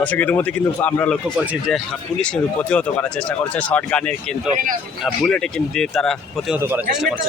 দর্শক ইতিমধ্যে কিন্তু আমরা লক্ষ্য করছি যে পুলিশ কিন্তু প্রতিহত করার চেষ্টা করছে শর্ট গানের কিন্তু বুলেটে কিন্তু দিয়ে তারা প্রতিহত করার চেষ্টা করছে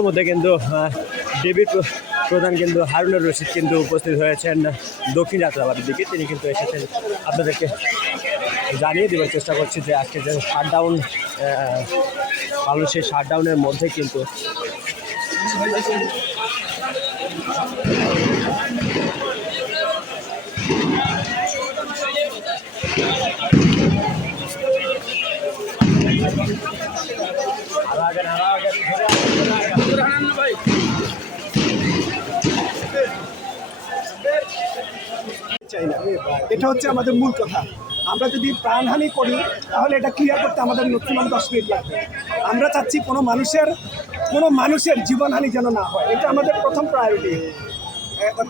আহ, কিন্তু ডেভিড প্রধান কিন্তু হারুনুর রশিদ কিন্তু উপস্থিত হয়েছেন দক্ষিণ যাত্রাবাদের দিকে। তিনি কিন্তু এসেছেন আপনাদেরকে জানিয়ে দেওয়ার চেষ্টা করছি যে আজকে যে শাটডাউন পালন সেই শাটডাউনের মধ্যে কিন্তু চাই না। এটা হচ্ছে আমাদের মূল কথা। আমরা যদি প্রাণহানি করি, তাহলে এটা ক্লিয়ার করতে আমাদের ম্যাক্সিমাম দশ মিনিট লাগবে। আমরা চাচ্ছি কোনো মানুষের কোনো মানুষের জীবনহানি যেন না হয়। এটা আমাদের প্রথম প্রায়োরিটি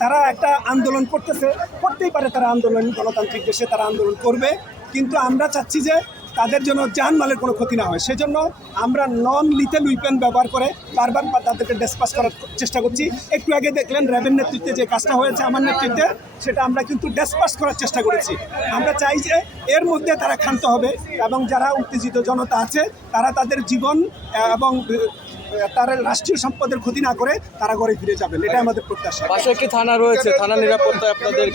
তারা একটা আন্দোলন করতেছে। করতেই পারে তারা আন্দোলন, গণতান্ত্রিক দেশে তারা আন্দোলন করবে। কিন্তু আমরা চাচ্ছি যে তাদের জন্য যানমালের কোনো ক্ষতি না হয়। সেজন্য আমরা নন লিথেল উইপেন ব্যবহার করে বারবার তাদেরকে ডেসপাস করার চেষ্টা করছি। একটু আগে দেখলেন র্যাবের নেতৃত্বে যে কাজটা হয়েছে আমার নেতৃত্বে, সেটা আমরা কিন্তু ডেসপাস করার চেষ্টা করেছি। আমরা চাই যে এর মধ্যে তারা ক্ষান্ত হবে এবং যারা উত্তেজিত জনতা আছে, তারা তাদের জীবন এবং তার রাষ্ট্রীয় সম্পদের ক্ষতি না করে তারা ঘরে ফিরে যাবেন। এটা আমাদের প্রত্যাশা। পাশে কি থানা রয়েছে? থানা নিরাপত্তা আপনাদের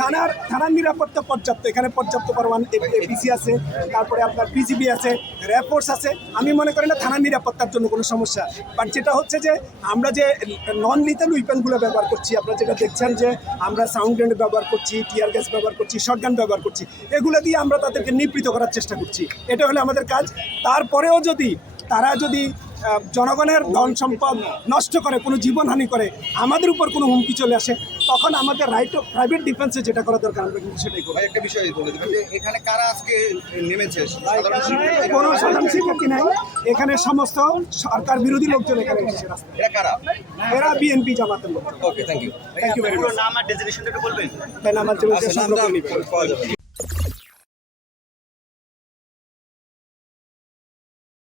থানার থানার নিরাপত্তা পর্যাপ্ত। এখানে পর্যাপ্ত পরিমাণ এপিসি আছে তারপরে আপনার বিজিবি আছে র্যাব ফোর্স আছে। আমি মনে করি না থানার নিরাপত্তার জন্য কোনো সমস্যা। বাট যেটা হচ্ছে যে আমরা যে নন লিথেল উইপেনগুলো ব্যবহার করছি আপনারা যেটা দেখছেন যে আমরা সাউন্ড গ্রেনেড ব্যবহার করছি টিয়ার গ্যাস ব্যবহার করছি শটগান ব্যবহার করছি এগুলো দিয়ে আমরা তাদেরকে নিবৃত করার চেষ্টা করছি। এটা হলে আমাদের কাজ। তারপরেও যদি তারা যদি জনগণের ধন সম্পদ নষ্ট করে কোনো জীবনহানি করে আমাদের উপর কোনো হুমকি চলে আসে তখন আমাদের রাইট অফ প্রাইভেট ডিফেন্সে যেটা করা দরকার আমরা কিন্তু সেটাই করব। ভাই একটা বিষয় বলে দেবেন যে এখানে কারা আজকে নেমেছে? কোনো সাধারণ শিক্ষার্থী নাই। এখানে সমস্ত সরকার বিরোধী লোকজন এখানে এসেছে এরা কারা? এরা বিএনপি জামাতের লোক। Okay thank you thank you very much নাম আর ডেজিনেশনটা একটু বলবেন? তাই না আমার জন্য আচ্ছা পাওয়া যাবে।